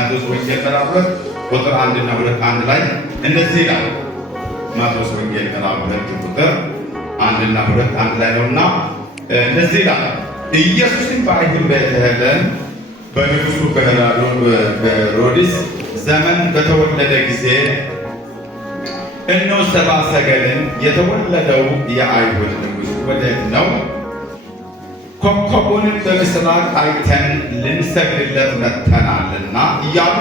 ማቴዎስ ወንጌል ምዕራፍ 2 ቁጥር 1 እና 2 አንድ ላይ እንደዚህ ይላል። ማቴዎስ ወንጌል ምዕራፍ 2 ቁጥር 1 እና 2 አንድ ላይ ነውና እንደዚህ ይላል። ኢየሱስም በአይሁድ ቤተልሔም በንጉሡ በሄሮድስ ዘመን በተወለደ ጊዜ እነሆ ሰብአ ሰገልን የተወለደው የአይሁድ ንጉሥ ወዴት ነው? ኮከቡንም በምስራቅ አይተን ልንሰግድለት መጥተናልና እያሉ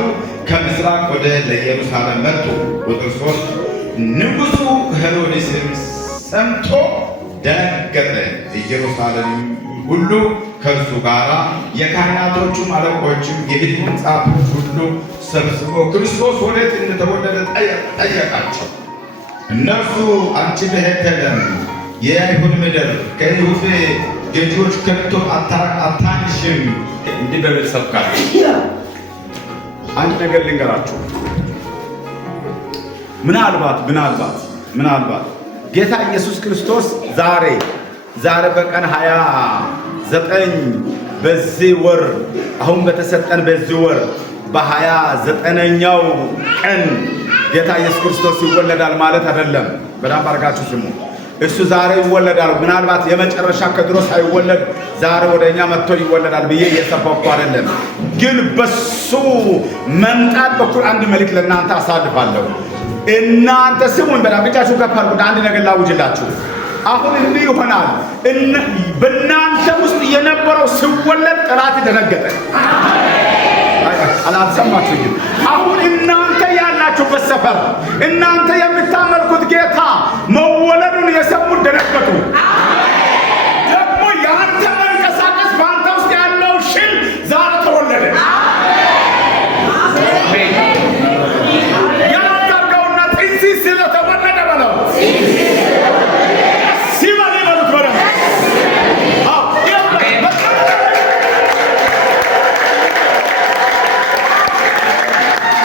ከምስራቅ ወደ ኢየሩሳሌም መጡ። ቁጥር 3 ንጉሡ ሄሮድስም ሰምቶ ደነገጠ። ኢየሩሳሌም ሁሉ ከእርሱ ጋር የካህናቶቹም አለቆችም የሕጉም ጻፎች ሁሉ ሰብስበው ክርስቶስ ወዴት እንደተወለደ ጠየቃቸው። እነርሱ አንቺ ቤተልሔም የአይሁድ ምድር ከይሁዳ ገዢዎች ከቶ አታንሽም እንዲህ በሚል ሰብካለች። አንድ ነገር ልንገራችሁ። ምናልባት ጌታ ኢየሱስ ክርስቶስ ዛሬ በቀን 29 በዚህ ወር አሁን በተሰጠን በዚህ ወር በ29ኛው ቀን ጌታ ኢየሱስ ክርስቶስ ይወለዳል ማለት አይደለም። በጣም አድርጋችሁ ስሙ። እሱ ዛሬ ይወለዳል። ምናልባት የመጨረሻ ከድሮ ሳይወለድ ዛሬ ወደኛ መጥቶ ይወለዳል ብዬ እየሰበኩ አይደለም። ግን በሱ መምጣት በኩል አንድ መልእክት ለእናንተ አሳልፋለሁ። እናንተ ስሙን በጣም ብቻችሁ ከፈርኩ አንድ ነገር ላውጅላችሁ። አሁን እንዲህ ይሆናል። በእናንተ ውስጥ የነበረው ሲወለድ ጠላት ደነገጠ። አላሰማችሁኝም? አሁን እናንተ ያላችሁበት ሰፈር፣ እናንተ የምታመልኩት